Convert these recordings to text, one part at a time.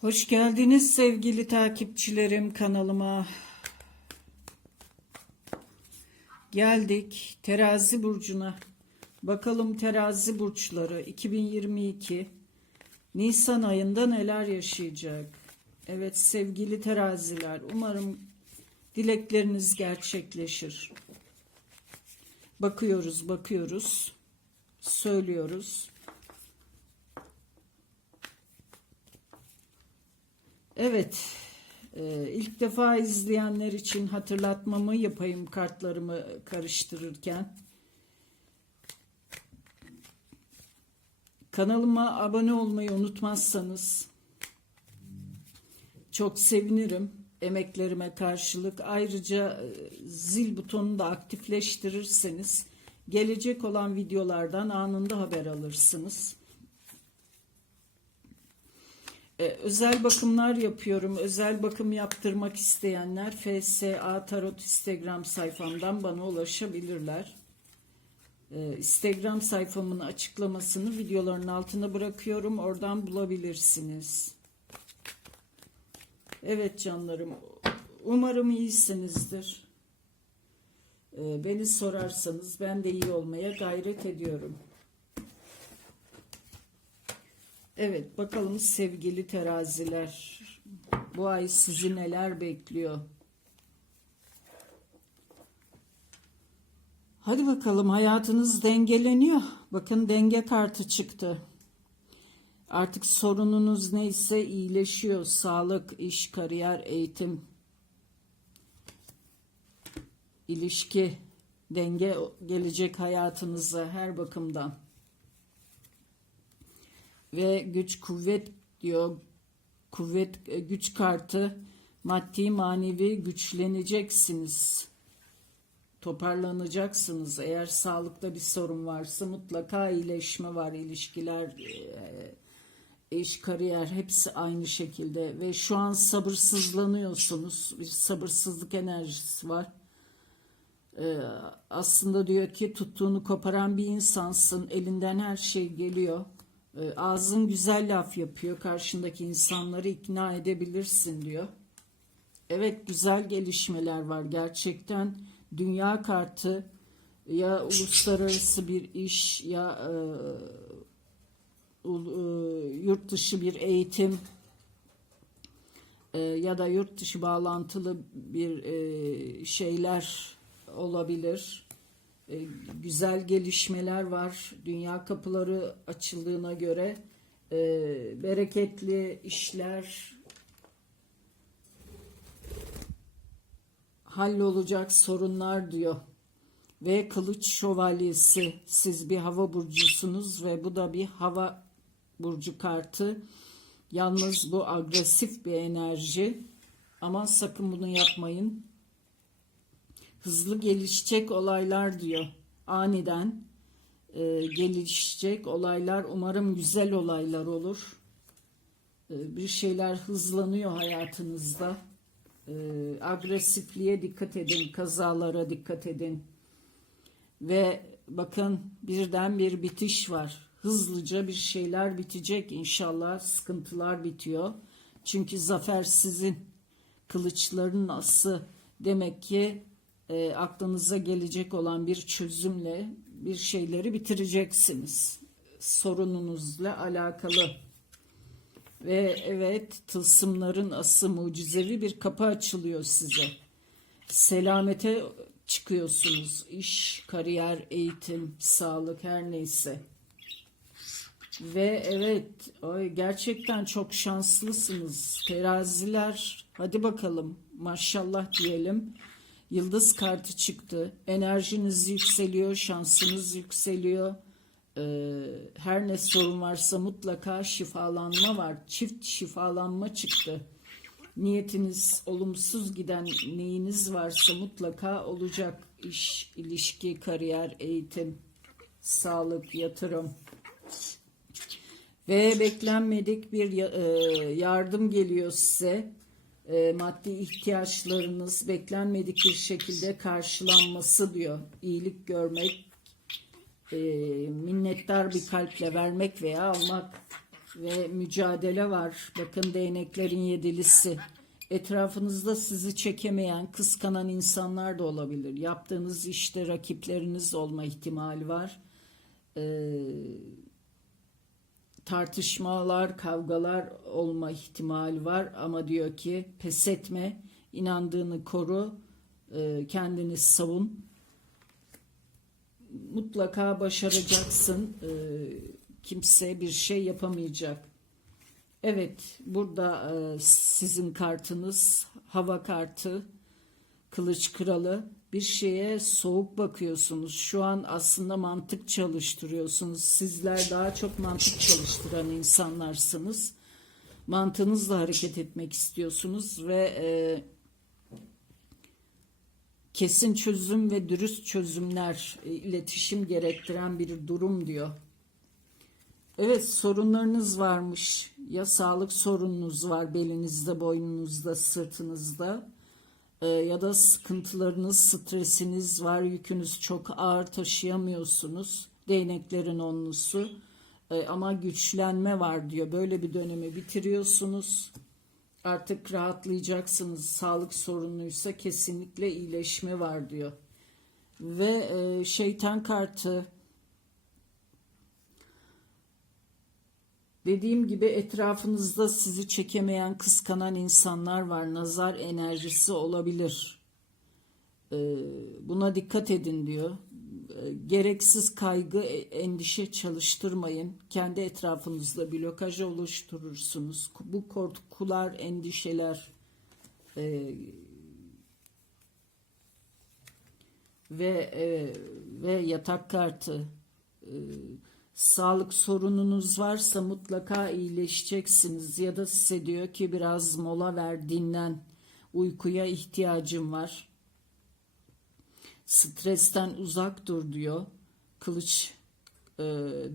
Hoş geldiniz sevgili takipçilerim kanalıma. Geldik terazi burcuna. Bakalım terazi burçları 2022 Nisan ayında neler yaşayacak? Evet sevgili teraziler umarım dilekleriniz gerçekleşir. Bakıyoruz bakıyoruz söylüyoruz. Evet, e, ilk defa izleyenler için hatırlatmamı yapayım kartlarımı karıştırırken. Kanalıma abone olmayı unutmazsanız çok sevinirim emeklerime karşılık. Ayrıca e, zil butonunu da aktifleştirirseniz gelecek olan videolardan anında haber alırsınız. Ee, özel bakımlar yapıyorum. Özel bakım yaptırmak isteyenler FSA Tarot Instagram sayfamdan bana ulaşabilirler. Ee, Instagram sayfamın açıklamasını videoların altına bırakıyorum. Oradan bulabilirsiniz. Evet canlarım. Umarım iyisinizdir. Ee, beni sorarsanız ben de iyi olmaya gayret ediyorum. Evet bakalım sevgili teraziler. Bu ay sizi neler bekliyor? Hadi bakalım hayatınız dengeleniyor. Bakın denge kartı çıktı. Artık sorununuz neyse iyileşiyor. Sağlık, iş, kariyer, eğitim, ilişki, denge gelecek hayatınıza her bakımdan ve güç kuvvet diyor. Kuvvet e, güç kartı maddi manevi güçleneceksiniz. Toparlanacaksınız. Eğer sağlıkta bir sorun varsa mutlaka iyileşme var. ilişkiler, e, iş, kariyer hepsi aynı şekilde ve şu an sabırsızlanıyorsunuz. Bir sabırsızlık enerjisi var. Ee, aslında diyor ki tuttuğunu koparan bir insansın. Elinden her şey geliyor e, ağzın güzel laf yapıyor. Karşındaki insanları ikna edebilirsin diyor. Evet güzel gelişmeler var. Gerçekten dünya kartı ya uluslararası bir iş ya e, e, yurt dışı bir eğitim e, ya da yurt dışı bağlantılı bir e, şeyler olabilir. E, güzel gelişmeler var. Dünya kapıları açıldığına göre e, bereketli işler hallolacak sorunlar diyor. Ve kılıç şövalyesi siz bir hava burcusunuz ve bu da bir hava burcu kartı. Yalnız bu agresif bir enerji. Ama sakın bunu yapmayın hızlı gelişecek olaylar diyor. Aniden e, gelişecek olaylar umarım güzel olaylar olur. E, bir şeyler hızlanıyor hayatınızda. E, agresifliğe dikkat edin, kazalara dikkat edin. Ve bakın birden bir bitiş var. Hızlıca bir şeyler bitecek inşallah. Sıkıntılar bitiyor. Çünkü zafer sizin. Kılıçların ası demek ki e, aklınıza gelecek olan bir çözümle bir şeyleri bitireceksiniz. Sorununuzla alakalı. Ve evet tılsımların ası mucizevi bir kapı açılıyor size. Selamete çıkıyorsunuz. İş, kariyer, eğitim, sağlık her neyse. Ve evet ay gerçekten çok şanslısınız. Teraziler hadi bakalım maşallah diyelim. Yıldız kartı çıktı. Enerjiniz yükseliyor, şansınız yükseliyor. Ee, her ne sorun varsa mutlaka şifalanma var. Çift şifalanma çıktı. Niyetiniz olumsuz giden neyiniz varsa mutlaka olacak. İş, ilişki, kariyer, eğitim, sağlık, yatırım. Ve beklenmedik bir e, yardım geliyor size e, maddi ihtiyaçlarınız beklenmedik bir şekilde karşılanması diyor. İyilik görmek, e, minnettar bir kalple vermek veya almak ve mücadele var. Bakın değneklerin yedilisi. Etrafınızda sizi çekemeyen, kıskanan insanlar da olabilir. Yaptığınız işte rakipleriniz olma ihtimali var. Ee, tartışmalar, kavgalar olma ihtimali var ama diyor ki pes etme, inandığını koru, e, kendini savun. Mutlaka başaracaksın. E, kimse bir şey yapamayacak. Evet, burada e, sizin kartınız hava kartı, kılıç kralı. Bir şeye soğuk bakıyorsunuz. Şu an aslında mantık çalıştırıyorsunuz. Sizler daha çok mantık çalıştıran insanlarsınız. Mantığınızla hareket etmek istiyorsunuz ve e, kesin çözüm ve dürüst çözümler, e, iletişim gerektiren bir durum diyor. Evet sorunlarınız varmış. Ya sağlık sorununuz var belinizde, boynunuzda, sırtınızda. Ee, ya da sıkıntılarınız, stresiniz var. Yükünüz çok ağır taşıyamıyorsunuz. Değneklerin onlusu. Ee, ama güçlenme var diyor. Böyle bir dönemi bitiriyorsunuz. Artık rahatlayacaksınız. Sağlık sorunuysa kesinlikle iyileşme var diyor. Ve e, şeytan kartı Dediğim gibi etrafınızda sizi çekemeyen, kıskanan insanlar var. Nazar enerjisi olabilir. Ee, buna dikkat edin diyor. Ee, gereksiz kaygı, e, endişe çalıştırmayın. Kendi etrafınızda blokaj oluşturursunuz. Bu korkular, endişeler e, ve e, ve yatak kartı sağlık sorununuz varsa mutlaka iyileşeceksiniz. Ya da size diyor ki biraz mola ver dinlen uykuya ihtiyacım var. Stresten uzak dur diyor. Kılıç e,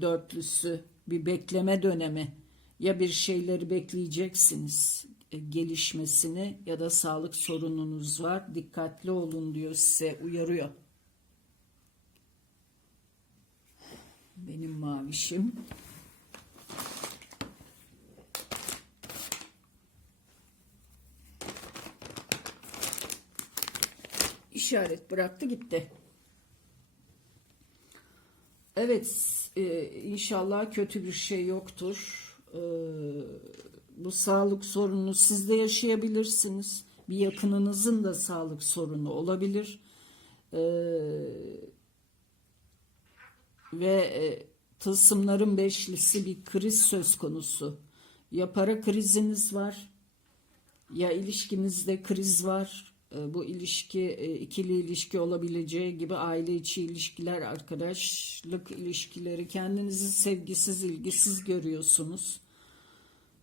dörtlüsü bir bekleme dönemi. Ya bir şeyleri bekleyeceksiniz e, gelişmesini ya da sağlık sorununuz var dikkatli olun diyor size uyarıyor Benim mavişim. İşaret bıraktı gitti. Evet e, inşallah kötü bir şey yoktur. E, bu sağlık sorununu siz de yaşayabilirsiniz. Bir yakınınızın da sağlık sorunu olabilir. Eee ve e, tılsımların beşlisi bir kriz söz konusu. Ya para kriziniz var ya ilişkinizde kriz var. E, bu ilişki e, ikili ilişki olabileceği gibi aile içi ilişkiler, arkadaşlık ilişkileri kendinizi sevgisiz, ilgisiz görüyorsunuz.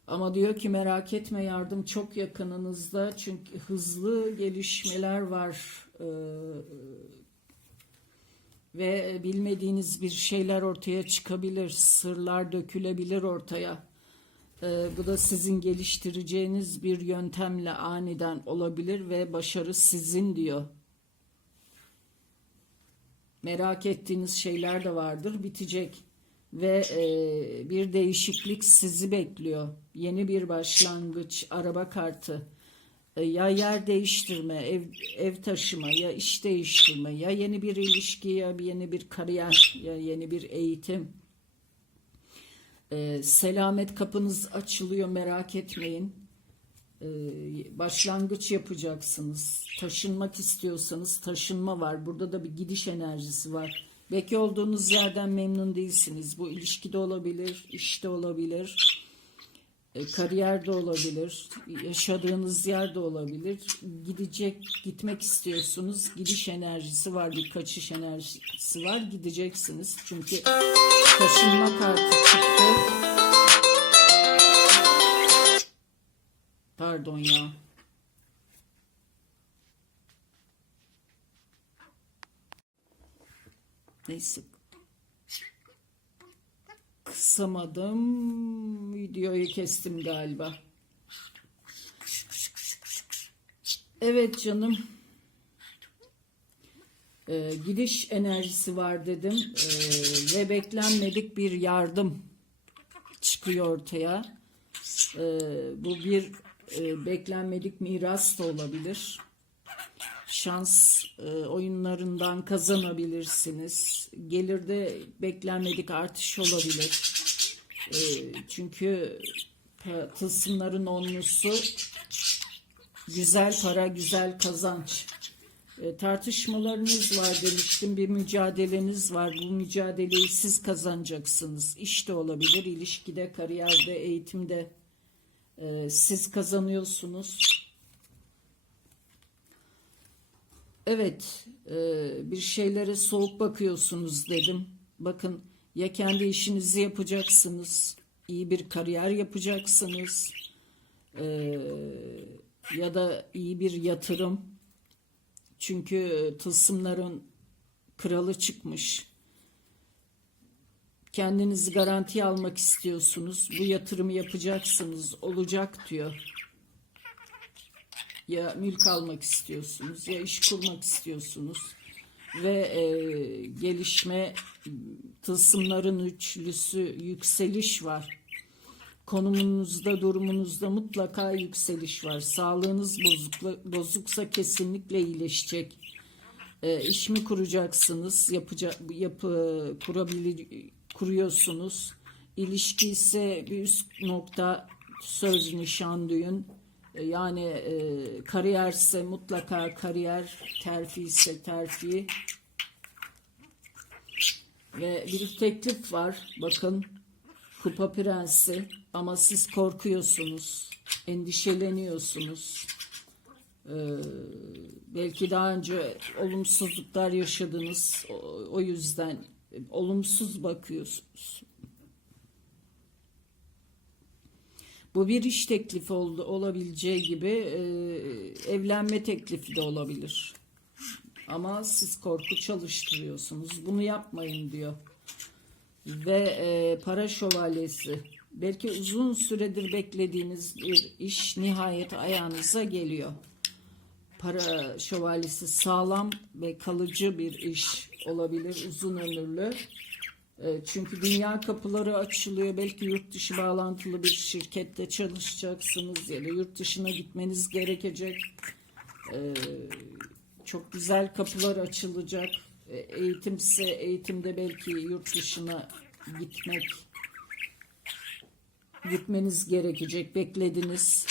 Ama diyor ki merak etme yardım çok yakınınızda çünkü hızlı gelişmeler var. Ee, ve bilmediğiniz bir şeyler ortaya çıkabilir, sırlar dökülebilir ortaya. Ee, bu da sizin geliştireceğiniz bir yöntemle aniden olabilir ve başarı sizin diyor. Merak ettiğiniz şeyler de vardır, bitecek ve e, bir değişiklik sizi bekliyor. Yeni bir başlangıç, araba kartı e, ya yer değiştirme, ev, ev taşıma, ya iş değiştirme, ya yeni bir ilişki, ya yeni bir kariyer, ya yeni bir eğitim. Ee, selamet kapınız açılıyor merak etmeyin. Ee, başlangıç yapacaksınız. Taşınmak istiyorsanız taşınma var. Burada da bir gidiş enerjisi var. Belki olduğunuz yerden memnun değilsiniz. Bu ilişkide olabilir, işte olabilir e, kariyer de olabilir, yaşadığınız yer de olabilir. Gidecek, gitmek istiyorsunuz. Gidiş enerjisi var, bir kaçış enerjisi var. Gideceksiniz. Çünkü taşınma kartı çıktı. Pardon ya. Neyse kısamadım. Videoyu kestim galiba. Evet canım. Ee, gidiş enerjisi var dedim. Ee, ve beklenmedik bir yardım çıkıyor ortaya. E, bu bir e, beklenmedik miras da olabilir. Şans e, oyunlarından kazanabilirsiniz. Gelirde beklenmedik artış olabilir. E, çünkü tılsımların onlusu güzel para, güzel kazanç. E, tartışmalarınız var demiştim. Bir mücadeleniz var. Bu mücadeleyi siz kazanacaksınız. İşte olabilir, ilişkide, kariyerde, eğitimde e, siz kazanıyorsunuz. Evet, e, bir şeylere soğuk bakıyorsunuz dedim. Bakın ya kendi işinizi yapacaksınız, iyi bir kariyer yapacaksınız e, ya da iyi bir yatırım. Çünkü tılsımların kralı çıkmış. Kendinizi garantiye almak istiyorsunuz. Bu yatırımı yapacaksınız. Olacak diyor. Ya mülk almak istiyorsunuz ya iş kurmak istiyorsunuz. Ve e, gelişme tılsımların üçlüsü yükseliş var. Konumunuzda, durumunuzda mutlaka yükseliş var. Sağlığınız bozukla, bozuksa kesinlikle iyileşecek. E, iş mi kuracaksınız? Yapacak, yapı kurabilir, kuruyorsunuz. İlişki ise bir üst nokta söz, nişan, düğün. E, Yani e, kariyerse mutlaka kariyer, terfi ise terfi. Ve bir teklif var. Bakın Kupa Prensi ama siz korkuyorsunuz, endişeleniyorsunuz. Ee, belki daha önce olumsuzluklar yaşadınız. O, o yüzden olumsuz bakıyorsunuz. Bu bir iş teklifi oldu, olabileceği gibi e, evlenme teklifi de olabilir. Ama siz korku çalıştırıyorsunuz. Bunu yapmayın diyor. Ve e, para şövalyesi. Belki uzun süredir beklediğiniz bir iş nihayet ayağınıza geliyor. Para şövalyesi sağlam ve kalıcı bir iş olabilir, uzun ömürlü. E, Çünkü dünya kapıları açılıyor. Belki yurt dışı bağlantılı bir şirkette çalışacaksınız ya da yurt dışına gitmeniz gerekecek. E, Çok güzel kapılar açılacak. E, Eğitimse eğitimde belki yurt dışına gitmek gitmeniz gerekecek. Beklediniz.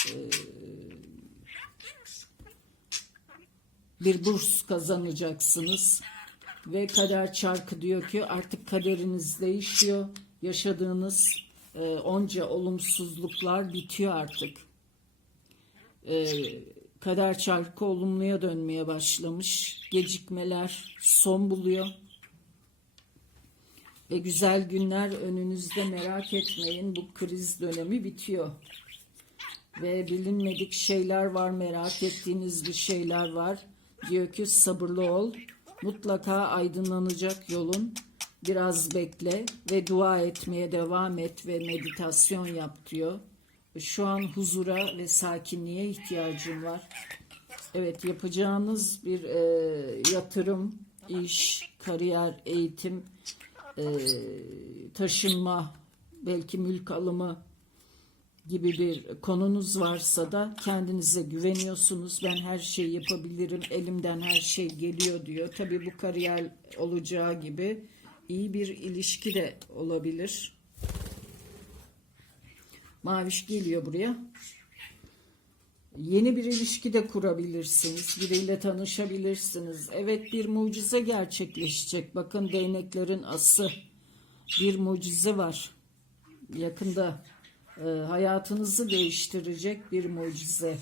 Bir burs kazanacaksınız ve kader çarkı diyor ki artık kaderiniz değişiyor. Yaşadığınız e, onca olumsuzluklar bitiyor artık. E, kader çarkı olumluya dönmeye başlamış. Gecikmeler son buluyor. Ve güzel günler önünüzde merak etmeyin. Bu kriz dönemi bitiyor. Ve bilinmedik şeyler var, merak ettiğiniz bir şeyler var. Diyor ki sabırlı ol. Mutlaka aydınlanacak yolun. Biraz bekle ve dua etmeye devam et ve meditasyon yap diyor. Şu an huzura ve sakinliğe ihtiyacım var. Evet yapacağınız bir e, yatırım, iş, kariyer, eğitim, e, taşınma, belki mülk alımı gibi bir konunuz varsa da kendinize güveniyorsunuz. Ben her şeyi yapabilirim, elimden her şey geliyor diyor. Tabii bu kariyer olacağı gibi iyi bir ilişki de olabilir. Maviş geliyor buraya. Yeni bir ilişki de kurabilirsiniz. Biriyle tanışabilirsiniz. Evet bir mucize gerçekleşecek. Bakın değneklerin ası. Bir mucize var. Yakında e, hayatınızı değiştirecek bir mucize.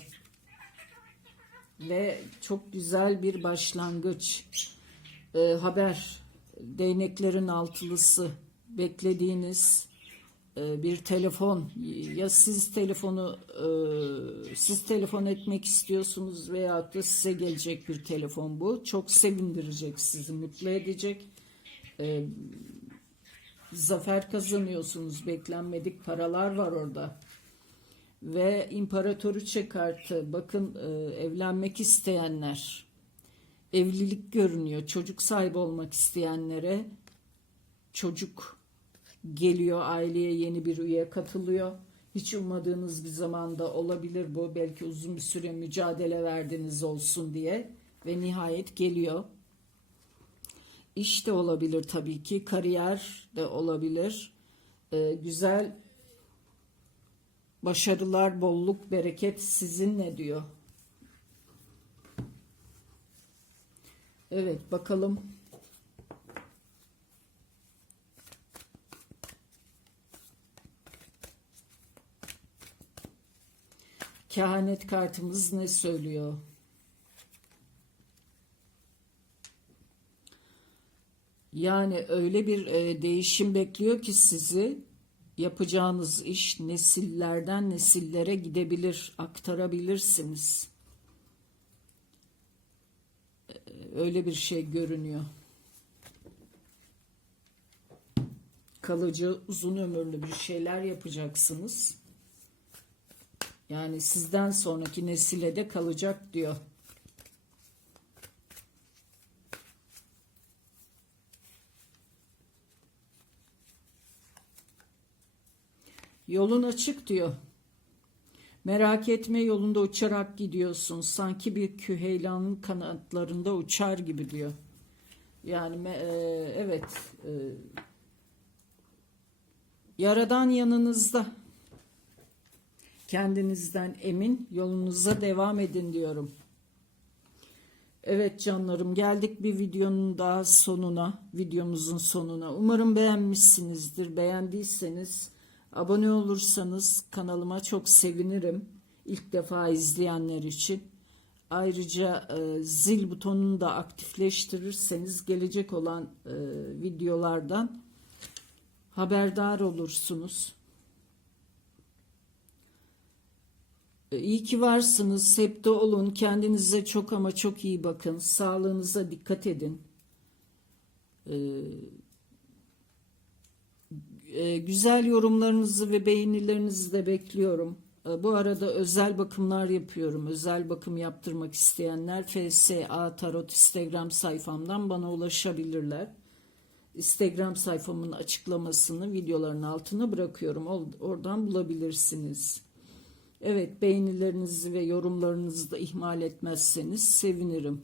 Ve çok güzel bir başlangıç. E, haber. Değneklerin altılısı. Beklediğiniz e, bir telefon ya siz telefonu e, siz telefon etmek istiyorsunuz veya da size gelecek bir telefon bu çok sevindirecek sizi mutlu edecek E, zafer kazanıyorsunuz beklenmedik paralar var orada ve imparatoriçe kartı bakın e, evlenmek isteyenler evlilik görünüyor çocuk sahibi olmak isteyenlere çocuk geliyor, aileye yeni bir üye katılıyor. Hiç ummadığınız bir zamanda olabilir bu. Belki uzun bir süre mücadele verdiniz olsun diye ve nihayet geliyor. İş de olabilir tabii ki, kariyer de olabilir. Ee, güzel başarılar, bolluk, bereket sizinle diyor. Evet bakalım. Kehanet kartımız ne söylüyor? Yani öyle bir e, değişim bekliyor ki sizi yapacağınız iş nesillerden nesillere gidebilir, aktarabilirsiniz. E, Öyle bir şey görünüyor. Kalıcı, uzun ömürlü bir şeyler yapacaksınız. Yani sizden sonraki nesile de kalacak diyor. Yolun açık diyor. Merak etme yolunda uçarak gidiyorsun. Sanki bir küheylanın kanatlarında uçar gibi diyor. Yani e, evet. e, yaradan yanınızda. Kendinizden emin yolunuza devam edin diyorum. Evet canlarım geldik bir videonun daha sonuna, videomuzun sonuna. Umarım beğenmişsinizdir. Beğendiyseniz abone olursanız kanalıma çok sevinirim. İlk defa izleyenler için. Ayrıca e, zil butonunu da aktifleştirirseniz gelecek olan e, videolardan haberdar olursunuz. E, İyi ki varsınız. Hep de olun. Kendinize çok ama çok iyi bakın. Sağlığınıza dikkat edin. Ee, e, güzel yorumlarınızı ve beğenilerinizi de bekliyorum. E, bu arada özel bakımlar yapıyorum. Özel bakım yaptırmak isteyenler FSA Tarot Instagram sayfamdan bana ulaşabilirler. Instagram sayfamın açıklamasını videoların altına bırakıyorum. Oradan bulabilirsiniz. Evet beğenilerinizi ve yorumlarınızı da ihmal etmezseniz sevinirim.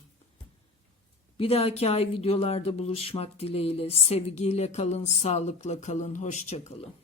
Bir dahaki ay videolarda buluşmak dileğiyle sevgiyle kalın, sağlıkla kalın, hoşça kalın.